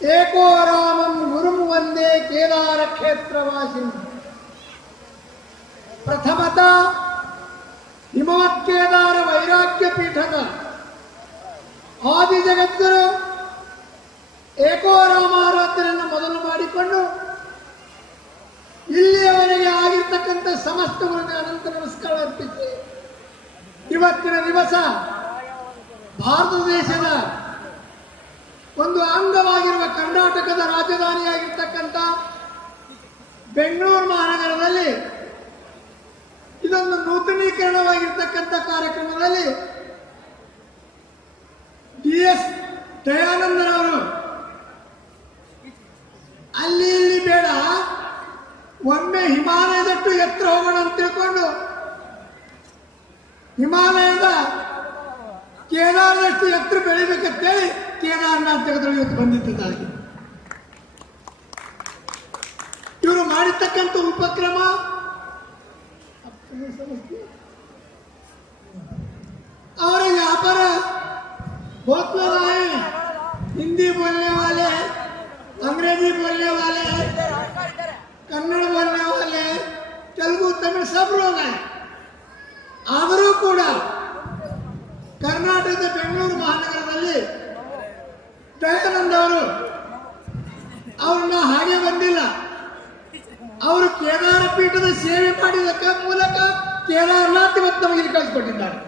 ಏಕೋ ರಾಮಂ ಗುರುಂ ವಂದೇ ಕೇದಾರ ಕ್ಷೇತ್ರವಾಸಿಂ. ಪ್ರಥಮತ ಹಿಮವತ್ ಕೇದಾರ ವೈರಾಗ್ಯ ಪೀಠದ ಆದಿ ಜಗದ್ಗುರು ಏಕೋ ರಾಮಾರಾಧನೆಯನ್ನು ಮೊದಲು ಮಾಡಿಕೊಂಡು ಇಲ್ಲಿಯವರೆಗೆ ಆಗಿರ್ತಕ್ಕಂಥ ಸಮಸ್ತ ಗುರುವಿಗೆ ಅನಂತ ನಮಸ್ಕಾರ ಅರ್ಪಿಸಿ ಇವತ್ತಿನ ದಿವಸ ಭಾರತ ದೇಶದ ಒಂದು ಅಂಗವಾಗಿರುವ ಕರ್ನಾಟಕದ ರಾಜಧಾನಿಯಾಗಿರ್ತಕ್ಕಂಥ ಬೆಂಗಳೂರು ಮಹಾನಗರದಲ್ಲಿ ಇದೊಂದು ನೂತನೀಕರಣವಾಗಿರ್ತಕ್ಕಂಥ ಕಾರ್ಯಕ್ರಮದಲ್ಲಿ DS ದಯಾನಂದರವರು ಅಲ್ಲಿ ಇಲ್ಲಿ ಬೇಡ, ಒಮ್ಮೆ ಹಿಮಾಲಯದಷ್ಟು ಎತ್ತರ ಹೋಗೋಣ ಅಂತ ತಿಳ್ಕೊಂಡು ಹಿಮಾಲಯದ ಕೇದಾರದಷ್ಟು ಎತ್ತರ ಬೆಳಿಬೇಕಂತೇಳಿ ಕೇದಾರನಾಥ್ ಜಗದಲ್ಲಿ ಇವತ್ತು ಬಂದಿದ್ದಾಗಿ ಇವರು ಮಾಡಿರ್ತಕ್ಕಂಥ ಉಪಕ್ರಮ ಅವರ ವ್ಯಾಪಾರ बहुत लोग आए, हिंदी बोलने वाले, अंग्रेजी बोलने वाले, कन्नड़ बोलने वाले, तेलुगु तमिल सब लोग हैं. आದರೂ ಕೂಡ ಕರ್ನಾಟಕದ ಬೆಂಗಳೂರು ಮಹಾನಗರದಲ್ಲಿ ದಯಾನಂದ ಅವರು ಅವ್ರನ್ನ ಹಾಗೆ ಬಂದಿಲ್ಲ. ಅವರು ಕೇದಾರ ಪೀಠದ ಸೇವೆ ಮಾಡಿದ ಮೂಲಕ ಕೇದಾರನಾಥ್ ಇವತ್ತು ನಮಗೆ ಕಳಿಸ್ಕೊಟ್ಟಿದ್ದಾರೆ.